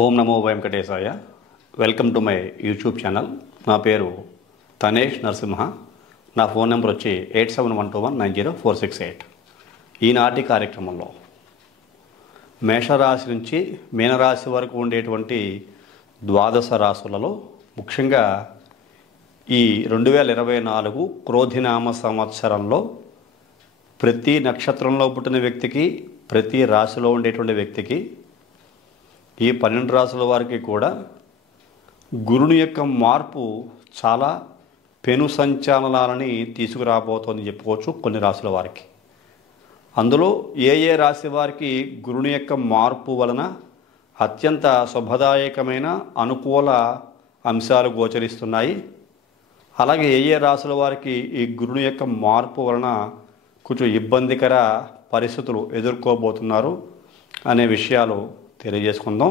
Om Namo Venkatesaya. Welcome to my YouTube channel. నా పేరు తనేష్ నరసింహ. నా ఫోన్ నెంబర్ వచ్చి 8712190468. ఈనాటి కార్యక్రమంలో మేషరాశి నుంచి మీనరాశి వరకు ఉండేటువంటి ద్వాదశ రాశులలో ముఖ్యంగా ఈ 2024 క్రోధినామ సంవత్సరంలో ప్రతి నక్షత్రంలో పుట్టిన వ్యక్తికి, ప్రతి రాశిలో ఉండేటువంటి వ్యక్తికి, ఈ 12 రాశుల వారికి కూడా గురుని యొక్క మార్పు చాలా పెను సంచలనాలని తీసుకురాబోతోందని చెప్పుకోవచ్చు కొన్ని రాశుల వారికి. అందులో ఏ రాశి వారికి గురుని యొక్క మార్పు వలన అత్యంత శుభదాయకమైన అనుకూల అంశాలు గోచరిస్తున్నాయి, అలాగే ఏ రాశుల వారికి ఈ గురుని యొక్క మార్పు వలన కొంచెం ఇబ్బందికర పరిస్థితులు ఎదుర్కోబోతున్నారు అనే విషయాలు తెలియజేసుకుందాం.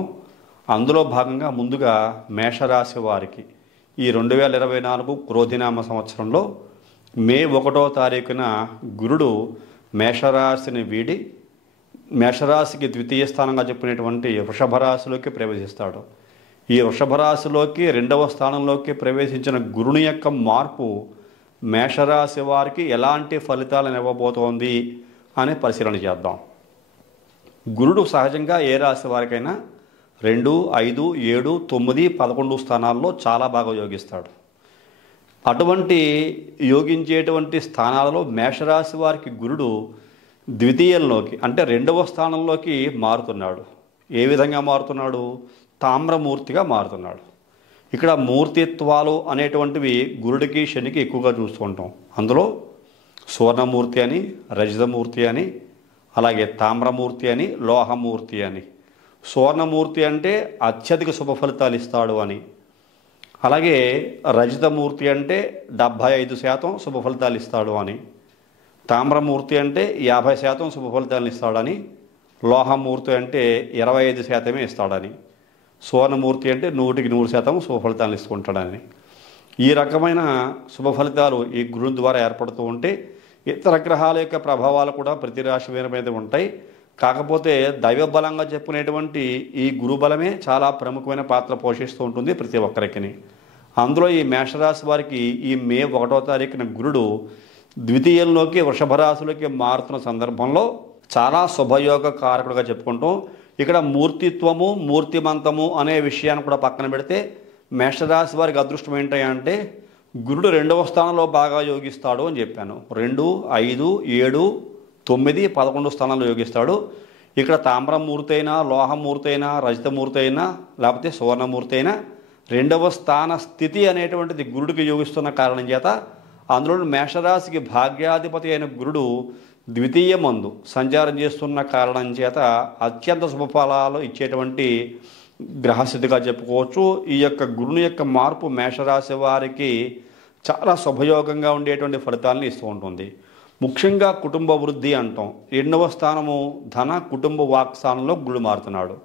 అందులో భాగంగా ముందుగా మేషరాశి వారికి ఈ 2024 క్రోధినామ సంవత్సరంలో మే 1వ తారీఖున గురుడు మేషరాశిని వీడి మేషరాశికి ద్వితీయ స్థానంగా చెప్పినటువంటి వృషభ రాశిలోకి ప్రవేశిస్తాడు. ఈ వృషభ రాశిలోకి 2వ స్థానంలోకి ప్రవేశించిన గురుని యొక్క మార్పు మేషరాశి వారికి ఎలాంటి ఫలితాలను ఇవ్వబోతోంది అని పరిశీలన చేద్దాం. గురుడు సహజంగా ఏ రాశి వారికైనా 2, 5, 7, 9, 11 స్థానాల్లో చాలా బాగా యోగిస్తాడు. అటువంటి యోగించేటువంటి స్థానాలలో మేషరాశి వారికి గురుడు ద్వితీయంలోకి అంటే 2వ స్థానంలోకి మారుతున్నాడు. ఏ విధంగా మారుతున్నాడు? తామ్రమూర్తిగా మారుతున్నాడు. ఇక్కడ మూర్తిత్వాలు అనేటువంటివి గురుడికి శనికి ఎక్కువగా చూస్తుంటాం. అందులో సువర్ణమూర్తి అని, రజతమూర్తి అని, అలాగే తామ్రమూర్తి అని, లోహమూర్తి అని. సువర్ణమూర్తి అంటే అత్యధిక శుభ ఫలితాలు ఇస్తాడు అని, అలాగే రజతమూర్తి అంటే 75% శుభ ఫలితాలు ఇస్తాడు అని, తామ్రమూర్తి అంటే 50% శుభ ఫలితాలను ఇస్తాడని, లోహమూర్తి అంటే 25% ఇస్తాడని, సువర్ణమూర్తి అంటే 100% శుభ ఫలితాలను ఇస్తుంటాడని. ఈ రకమైన శుభ ఫలితాలు ఈ గురువు ద్వారా ఏర్పడుతూ ఉంటే ఇతర గ్రహాల యొక్క ప్రభావాలు కూడా ప్రతి రాశి మీద ఉంటాయి. కాకపోతే దైవబలంగా చెప్పుకునేటువంటి ఈ గురుబలమే చాలా ప్రముఖమైన పాత్ర పోషిస్తూ ఉంటుంది ప్రతి ఒక్కరికి. అందులో ఈ మేషరాశి వారికి ఈ మే 1వ తారీఖున గురుడు ద్వితీయంలోకి వృషభ రాశిలోకి మారుతున్న సందర్భంలో చాలా శుభయోగ కారకుడుగా చెప్పుకుంటాం. ఇక్కడ మూర్తిత్వము, మూర్తిమంతము అనే విషయాన్ని కూడా పక్కన పెడితే మేషరాశి వారికి అదృష్టం ఏంటంటే గురుడు 2వ స్థానంలో బాగా యోగిస్తాడు అని చెప్పాను. 2, 5, 7, 9, 11 స్థానాల్లో యోగిస్తాడు. ఇక్కడ తామ్రమూర్తి అయినా, లోహమూర్తి అయినా, రజతమూర్తి అయినా, లేకపోతే సువర్ణమూర్తి అయినా 2వ స్థాన స్థితి అనేటువంటిది గురుడికి యోగిస్తున్న కారణం చేత అందులో మేషరాశికి భాగ్యాధిపతి అయిన గురుడు ద్వితీయమందు సంచారం చేస్తున్న కారణం చేత అత్యంత శుభఫలాలు ఇచ్చేటువంటి గ్రహస్థితిగా చెప్పుకోవచ్చు. ఈ యొక్క గురుని యొక్క మార్పు మేషరాశి వారికి చాలా శుభయోగంగా ఉండేటువంటి ఫలితాలను ఇస్తూ ఉంటుంది. ముఖ్యంగా కుటుంబ వృద్ధి అంటాం. 2వ స్థానము ధన కుటుంబ వాక్స్థానంలో గురుడు మారుతున్నాడు.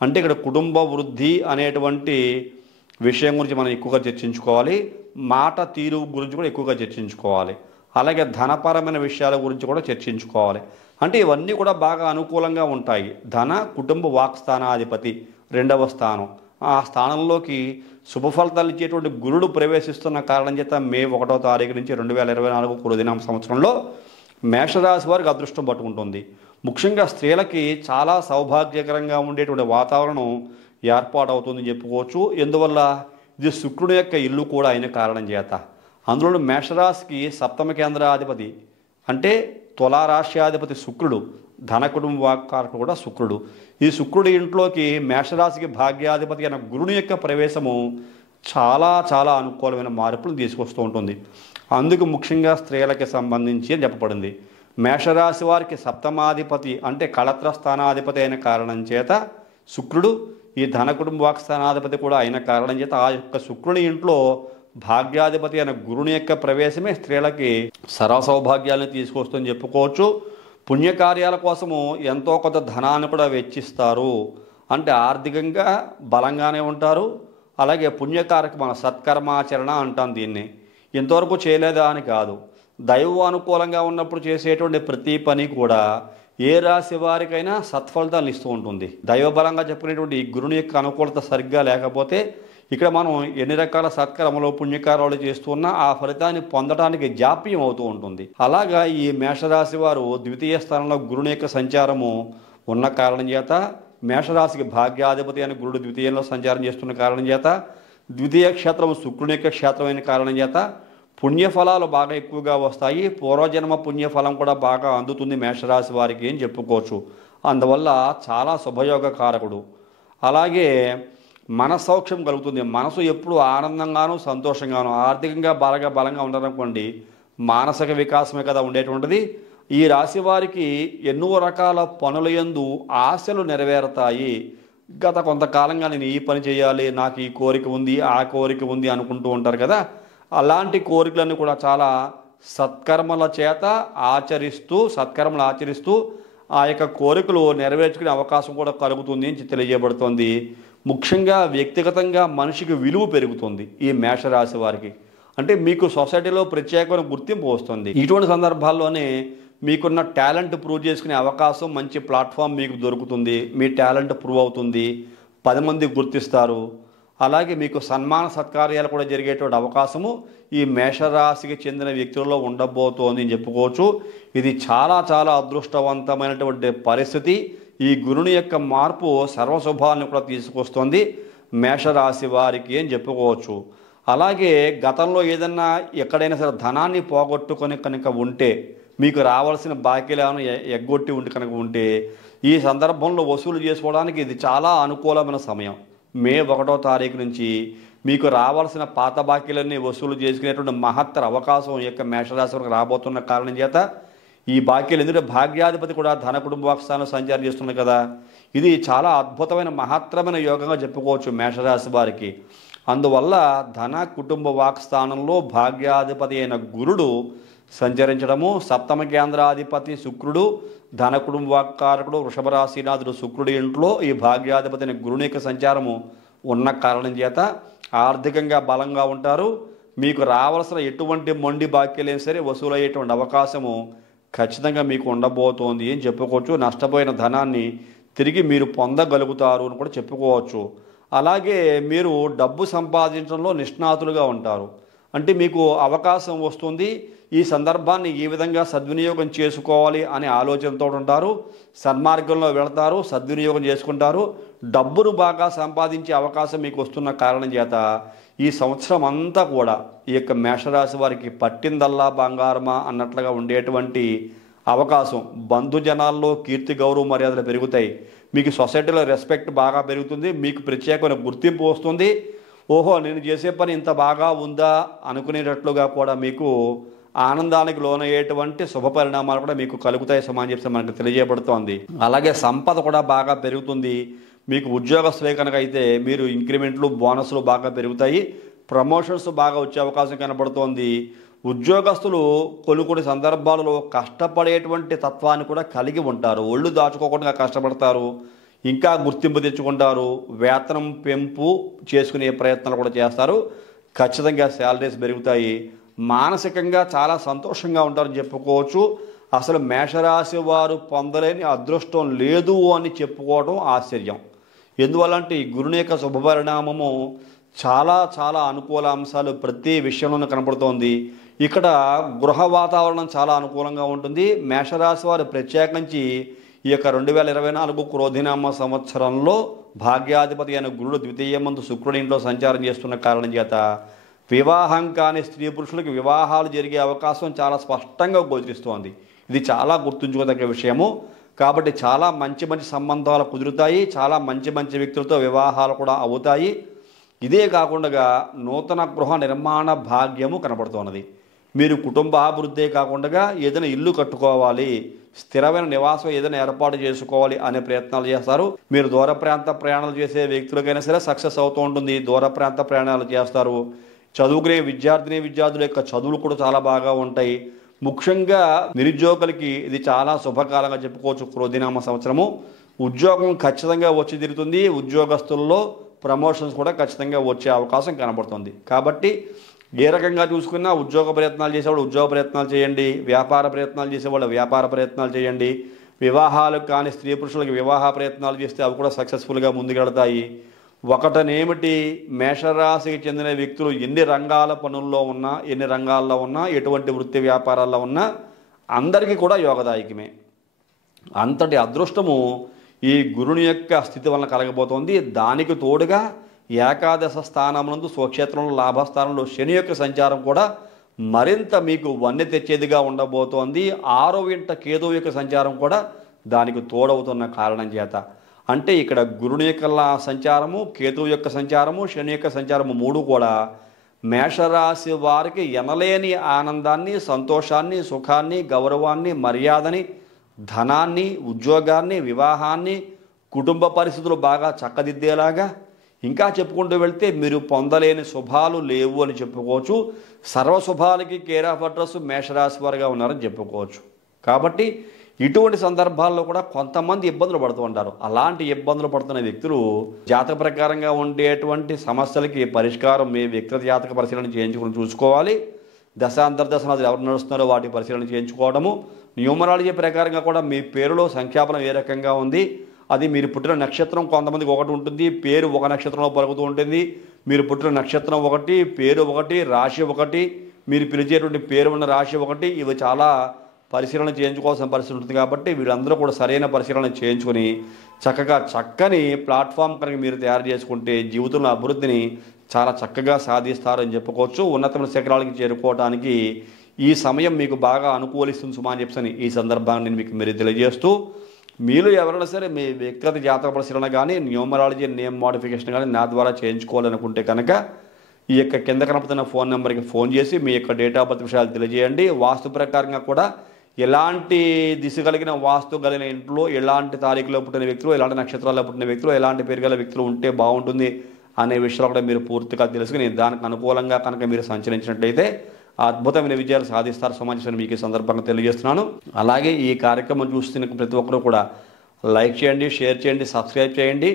అంటే ఇక్కడ కుటుంబ వృద్ధి అనేటువంటి విషయం గురించి మనం ఎక్కువగా చర్చించుకోవాలి. మాట తీరు గురించి కూడా ఎక్కువగా చర్చించుకోవాలి. అలాగే ధనపరమైన విషయాల గురించి కూడా చర్చించుకోవాలి. అంటే ఇవన్నీ కూడా బాగా అనుకూలంగా ఉంటాయి. ధన కుటుంబ వాక్స్థానాధిపతి 2వ స్థానం, ఆ స్థానంలోకి శుభ ఫలితాలు ఇచ్చేటువంటి గురుడు ప్రవేశిస్తున్న కారణం చేత మే 1వ తారీఖు నుంచి 2024 క్రోధినామ సంవత్సరంలో మేషరాశి వారికి అదృష్టం పట్టుకుంటుంది. ముఖ్యంగా స్త్రీలకి చాలా సౌభాగ్యకరంగా ఉండేటువంటి వాతావరణం ఏర్పాటవుతుందని చెప్పుకోవచ్చు. ఎందువల్ల? ఇది శుక్రుడి యొక్క ఇల్లు కూడా అయిన కారణం చేత. అందులో మేషరాశికి 7వ కేంద్రాధిపతి అంటే తులారాశ్యాధిపతి శుక్రుడు, ధన కుటుంబ వాక్కారకుడు కూడా శుక్రుడు. ఈ శుక్రుడి ఇంట్లోకి మేషరాశికి భాగ్యాధిపతి అయిన గురుని యొక్క ప్రవేశము చాలా చాలా అనుకూలమైన మార్పులు తీసుకొస్తూ ఉంటుంది. అందుకు ముఖ్యంగా స్త్రీలకి సంబంధించి అని చెప్పబడింది. మేషరాశి వారికి 7మాధిపతి అంటే కళత్ర స్థానాధిపతి అయిన కారణం చేత శుక్రుడు, ఈ ధన కుటుంబ వాక్స్థానాధిపతి కూడా అయిన కారణం చేత ఆ యొక్క శుక్రుని ఇంట్లో భాగ్యాధిపతి అయిన గురుని యొక్క ప్రవేశమే స్త్రీలకి సర్వసౌభాగ్యాలను తీసుకొస్తుందని చెప్పుకోవచ్చు. పుణ్యకార్యాల కోసము ఎంతో కొంత ధనాన్ని కూడా వెచ్చిస్తారు. అంటే ఆర్థికంగా బలంగానే ఉంటారు. అలాగే పుణ్యకారకమైన సత్కర్మాచరణ అంటాం దీన్ని. ఇంతవరకు చేయలేదా అని కాదు, దైవానుకూలంగా ఉన్నప్పుడు చేసేటువంటి ప్రతి పని కూడా ఏ రాశి వారికైనా సత్ఫలితాలను ఇస్తూ ఉంటుంది. దైవబలంగా చెప్పుకునేటువంటి ఈ గురుని యొక్క అనుకూలత సరిగ్గా లేకపోతే ఇక్కడ మనం ఎన్ని రకాల సత్కర్మలు పుణ్యకారాలు చేస్తున్నా ఆ ఫలితాన్ని పొందడానికి జాప్యం అవుతూ ఉంటుంది. అలాగా ఈ మేషరాశి వారు ద్వితీయ స్థానంలో గురుని యొక్క సంచారము ఉన్న కారణం చేత, మేషరాశికి భాగ్యాధిపతి అని గురుడు ద్వితీయంలో సంచారం చేస్తున్న కారణం చేత, ద్వితీయ క్షేత్రం శుక్రుని యొక్క క్షేత్రమైన కారణం చేత పుణ్యఫలాలు బాగా ఎక్కువగా వస్తాయి. పూర్వజన్మ పుణ్యఫలం కూడా బాగా అందుతుంది మేషరాశి వారికి అని చెప్పుకోవచ్చు. అందువల్ల చాలా శుభయోగ కారకుడు. అలాగే మనసౌఖ్యం కలుగుతుంది. మనసు ఎప్పుడు ఆనందంగాను సంతోషంగాను, ఆర్థికంగా బాగా బలంగా ఉండాలనుకోండి, మానసిక వికాసమే కదా ఉండేటువంటిది. ఈ రాశి వారికి ఎన్నో రకాల పనుల యందు ఆశలు నెరవేరుతాయి. గత కొంతకాలంగా నేను ఈ పని చేయాలి, నాకు ఈ కోరిక ఉంది, ఆ కోరిక ఉంది అనుకుంటూ ఉంటారు కదా. అలాంటి కోరికలను కూడా చాలా సత్కర్మల చేత సత్కర్మలు ఆచరిస్తూ ఆ యొక్క కోరికలు నెరవేర్చుకునే అవకాశం కూడా కలుగుతుంది అని తెలియజేయబడుతుంది. ముఖ్యంగా వ్యక్తిగతంగా మనిషికి విలువ పెరుగుతుంది ఈ మేషరాశి వారికి. అంటే మీకు సొసైటీలో ప్రత్యేకమైన గుర్తింపు వస్తుంది. ఇటువంటి సందర్భాల్లోనే మీకున్న టాలెంట్ ప్రూవ్ చేసుకునే అవకాశం, మంచి ప్లాట్ఫామ్ మీకు దొరుకుతుంది. మీ టాలెంట్ ప్రూవ్ అవుతుంది, 10 మంది గుర్తిస్తారు. అలాగే మీకు సన్మాన సత్కార్యాలు కూడా జరిగేటువంటి అవకాశము ఈ మేషరాశికి చెందిన వ్యక్తులలో ఉండబోతోంది అని చెప్పుకోవచ్చు. ఇది చాలా చాలా అదృష్టవంతమైనటువంటి పరిస్థితి. ఈ గురుని యొక్క మార్పు సర్వశుభాలను కూడా తీసుకొస్తుంది మేషరాశి వారికి అని చెప్పుకోవచ్చు. అలాగే గతంలో ఏదన్నా ఎక్కడైనా సరే ధనాన్ని పోగొట్టుకొని కనుక ఉంటే, మీకు రావాల్సిన బాకీలను ఎగ్గొట్టి కనుక ఉంటే, ఈ సందర్భంలో వసూలు చేసుకోవడానికి ఇది చాలా అనుకూలమైన సమయం. మే 1వ తారీఖు నుంచి మీకు రావాల్సిన పాత బాకీలన్నీ వసూలు చేసుకునేటువంటి మహత్తర అవకాశం ఈ యొక్క మేషరాశి వరకు రాబోతున్న కారణం చేత ఈ బాకీలు, ఎందుకంటే భాగ్యాధిపతి కూడా ధన కుటుంబస్థానంలో సంచారం చేస్తున్నారు కదా, ఇది చాలా అద్భుతమైన మహత్తరమైన యోగంగా చెప్పుకోవచ్చు మేషరాశి వారికి. అందువల్ల ధన కుటుంబ వాక్స్థానంలో భాగ్యాధిపతి అయిన గురుడు సంచరించడము, సప్తమ కేంద్రాధిపతి శుక్రుడు, ధన కుటుంబ వాక్కారకుడు వృషభ రాశినాథుడు శుక్రుడి ఇంట్లో ఈ భాగ్యాధిపతి అయిన గురుని యొక్క సంచారము ఉన్న కారణం చేత ఆర్థికంగా బలంగా ఉంటారు. మీకు రావాల్సిన ఎటువంటి మొండి బాకీలైనా సరే వసూలయ్యేటువంటి అవకాశము ఖచ్చితంగా మీకు ఉండబోతోంది అని చెప్పుకోవచ్చు. నష్టపోయిన ధనాన్ని తిరిగి మీరు పొందగలుగుతారు అని కూడా చెప్పుకోవచ్చు. అలాగే మీరు డబ్బు సంపాదించడంలో నిష్ణాతులుగా ఉంటారు. అంటే మీకు అవకాశం వస్తుంది, ఈ సందర్భాన్ని ఏ విధంగా సద్వినియోగం చేసుకోవాలి అనే ఆలోచనతో ఉంటారు. సన్మార్గంలో వెళతారు, సద్వినియోగం చేసుకుంటారు. డబ్బును బాగా సంపాదించే అవకాశం మీకు వస్తున్న కారణం చేత ఈ సంవత్సరం అంతా కూడా ఈ యొక్క మేషరాశి వారికి పట్టిందల్లా బంగారమా అన్నట్లుగా ఉండేటువంటి అవకాశం. బంధుజనాల్లో కీర్తి గౌరవ మర్యాదలు పెరుగుతాయి. మీకు సొసైటీలో రెస్పెక్ట్ బాగా పెరుగుతుంది. మీకు ప్రత్యేకమైన గుర్తింపు వస్తుంది. ఓహో, నేను చేసే పని ఇంత బాగా ఉందా అనుకునేటట్లుగా కూడా మీకు ఆనందానికి లోనయ్యేటువంటి శుభ పరిణామాలు కూడా మీకు కలుగుతాయి అని చెప్పి మనకు తెలియజేయబడుతోంది. అలాగే సంపద కూడా బాగా పెరుగుతుంది. మీకు ఉద్యోగస్తులే కనుక అయితే మీరు ఇంక్రిమెంట్లు, బోనస్లు బాగా పెరుగుతాయి. ప్రమోషన్స్ బాగా వచ్చే అవకాశం కనబడుతోంది. ఉద్యోగస్తులు కొన్ని సందర్భాలలో కష్టపడేటువంటి తత్వాన్ని కూడా కలిగి ఉంటారు. ఒళ్ళు దాచుకోకుండా కష్టపడతారు, ఇంకా గుర్తింపు తెచ్చుకుంటారు. వేతనం పెంపు చేసుకునే ప్రయత్నాలు కూడా చేస్తారు. ఖచ్చితంగా శాలరీస్ పెరుగుతాయి. మానసికంగా చాలా సంతోషంగా ఉంటారని చెప్పుకోవచ్చు. అసలు మేషరాశి వారు పొందలేని అదృష్టం లేదు అని చెప్పుకోవడం ఆశ్చర్యం. ఎందువల్లంటే ఈ గురుని యొక్క శుభపరిణామము చాలా చాలా అనుకూల అంశాలు ప్రతి విషయంలోనూ కనబడుతోంది. ఇక్కడ గృహ వాతావరణం చాలా అనుకూలంగా ఉంటుంది. మేషరాశి వారు ప్రత్యేకించి ఈ యొక్క 2024 క్రోధినామ సంవత్సరంలో భాగ్యాధిపతి అయిన గురుడు ద్వితీయమందు శుక్రుడి ఇంట్లో సంచారం చేస్తున్న కారణం చేత వివాహం కాని స్త్రీ పురుషులకు వివాహాలు జరిగే అవకాశం చాలా స్పష్టంగా గోచరిస్తోంది. ఇది చాలా గుర్తుంచుకోదగ్గ విషయము. కాబట్టి చాలా మంచి మంచి సంబంధాలు కుదురుతాయి. చాలా మంచి మంచి వ్యక్తులతో వివాహాలు కూడా అవుతాయి. ఇదే కాకుండా నూతన గృహ నిర్మాణ భాగ్యము కనబడుతున్నది. మీరు కుటుంబాభివృద్ధే కాకుండా ఏదైనా ఇల్లు కట్టుకోవాలి, స్థిరమైన నివాసం ఏదైనా ఏర్పాటు చేసుకోవాలి అనే ప్రయత్నాలు చేస్తారు. మీరు దూర ప్రాంత ప్రయాణాలు చేసే వ్యక్తులకైనా సరే సక్సెస్ అవుతూ ఉంటుంది. దూర ప్రాంత ప్రయాణాలు చేస్తారు. చదువుకునే విద్యార్థుల యొక్క చదువులు కూడా చాలా బాగా ఉంటాయి. ముఖ్యంగా నిరుద్యోగులకి ఇది చాలా శుభకాలంగా చెప్పుకోవచ్చు. క్రోధినామ సంవత్సరము ఉద్యోగం ఖచ్చితంగా వచ్చి తీరుతుంది. ఉద్యోగస్తుల్లో ప్రమోషన్స్ కూడా ఖచ్చితంగా వచ్చే అవకాశం కనబడుతుంది. కాబట్టి ఏ రకంగా చూసుకున్నా ఉద్యోగ ప్రయత్నాలు చేసేవాళ్ళు ఉద్యోగ ప్రయత్నాలు చేయండి, వ్యాపార ప్రయత్నాలు చేసేవాళ్ళు వ్యాపార ప్రయత్నాలు చేయండి. వివాహాలకు కానీ స్త్రీ పురుషులకు వివాహ ప్రయత్నాలు చేస్తే అవి కూడా సక్సెస్ఫుల్గా ముందుకెడతాయి. ఒకటనేమిటి, మేషరాశికి చెందిన వ్యక్తులు ఎన్ని రంగాల పనుల్లో ఉన్నా, ఎన్ని రంగాల్లో ఉన్నా, ఎటువంటి వృత్తి వ్యాపారాల్లో ఉన్నా అందరికీ కూడా యోగదాయకమే. అంతటి అదృష్టము ఈ గురుని యొక్క స్థితి వలన కలగబోతోంది. దానికి తోడుగా ఏకాదశ స్థానమునందు స్వక్షేత్రంలో లాభస్థానంలో శని యొక్క సంచారం కూడా మరింత మీకు వన్నె తెచ్చేదిగా ఉండబోతోంది. 6వ ఇంట కేతువు యొక్క సంచారం కూడా దానికి తోడవుతున్న కారణం చేత, అంటే ఇక్కడ గురుని యొక్క సంచారము, కేతువు యొక్క సంచారము, శని యొక్క సంచారము 3 కూడా మేషరాశి వారికి ఎనలేని ఆనందాన్ని, సంతోషాన్ని, సుఖాన్ని, గౌరవాన్ని, మర్యాదని, ధనాన్ని, ఉద్యోగాన్ని, వివాహాన్ని, కుటుంబ పరిస్థితులు బాగా చక్కదిద్దేలాగా, ఇంకా చెప్పుకుంటూ వెళ్తే మీరు పొందలేని శుభాలు లేవు అని చెప్పుకోవచ్చు. సర్వశుభాలకి కేర్ ఆఫ్ అడ్రస్ మేషరాశి వారిగా ఉన్నారని చెప్పుకోవచ్చు. కాబట్టి ఇటువంటి సందర్భాల్లో కూడా కొంతమంది ఇబ్బందులు పడుతూ ఉంటారు. అలాంటి ఇబ్బందులు పడుతున్న వ్యక్తులు జాతక ప్రకారంగా ఉండేటువంటి సమస్యలకి పరిష్కారం మీ వ్యక్తిగత జాతక పరిశీలన చేయించుకుని చూసుకోవాలి. దశాంతర్దశనాలు ఎవరు నడుస్తున్నారో వాటి పరిశీలన చేయించుకోవడము. న్యూమరాలజీ ప్రకారంగా కూడా మీ పేరులో సంఖ్యాపనం ఏ రకంగా ఉంది, అది మీరు పుట్టిన నక్షత్రం కొంతమందికి ఒకటి ఉంటుంది, పేరు ఒక నక్షత్రంలో పలుకుతూ ఉంటుంది. మీరు పుట్టిన నక్షత్రం ఒకటి, పేరు ఒకటి, రాశి ఒకటి, మీరు పిలిచేటువంటి పేరు ఉన్న రాశి ఒకటి, ఇవి చాలా పరిశీలన చేయించుకోవాల్సిన పరిస్థితి ఉంటుంది. కాబట్టి వీళ్ళందరూ కూడా సరైన పరిశీలన చేయించుకొని చక్కగా చక్కని ప్లాట్ఫామ్ కనుక మీరు తయారు చేసుకుంటే జీవితంలో అభివృద్ధిని చాలా చక్కగా సాధిస్తారని చెప్పుకోవచ్చు. ఉన్నతమైన శిఖరాలకి చేరుకోవడానికి ఈ సమయం మీకు బాగా అనుకూలిస్తుంది సుమా అని చెప్పని ఈ సందర్భాన్ని నేను మీకు మీరు తెలియజేస్తూ, మీరు ఎవరైనా సరే మీ వ్యక్తిగత జాతక పరిశీలన కానీ న్యూమరాలజీ నేమ్ మోడిఫికేషన్ కానీ నా ద్వారా చేయించుకోవాలనుకుంటే కనుక ఈ యొక్క కింద కనపడుతున్న ఫోన్ నెంబర్కి ఫోన్ చేసి మీ యొక్క డేట్ ఆఫ్ బర్త్ విషయాలు తెలియజేయండి. వాస్తు ప్రకారంగా కూడా ఎలాంటి దిశ కలిగిన వాస్తు కలిగిన ఇంట్లో ఎలాంటి తారీఖులో పుట్టిన వ్యక్తులు, ఎలాంటి నక్షత్రాల్లో పుట్టిన వ్యక్తులు, ఎలాంటి పేరు గల వ్యక్తులు ఉంటే బాగుంటుంది అనే విషయాలు కూడా మీరు పూర్తిగా తెలుసుకుని దానికి అనుకూలంగా కనుక మీరు సంచరించినట్లయితే అద్భుతమైన విజయాలు సాధిస్తారు సమాజాన్ని మీకు ఈ సందర్భంగా తెలియజేస్తున్నాను. అలాగే ఈ కార్యక్రమం చూస్తున్న ప్రతి ఒక్కరూ కూడా లైక్ చేయండి, షేర్ చేయండి, సబ్స్క్రైబ్ చేయండి.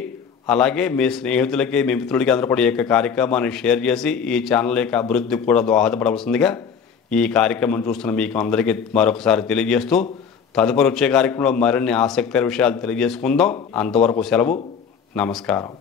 అలాగే మీ స్నేహితులకి, మీ మిత్రులకి అందరూ కూడా ఈ యొక్క కార్యక్రమాన్ని షేర్ చేసి ఈ ఛానల్ యొక్క అభివృద్ధికి కూడా దోహదపడవలసిందిగా ఈ కార్యక్రమం చూస్తున్న మీకు అందరికీ మరొకసారి తెలియజేస్తూ, తదుపరి వచ్చే కార్యక్రమంలో మరిన్ని ఆసక్తికర విషయాలు తెలియజేసుకుందాం. అంతవరకు సెలవు. నమస్కారం.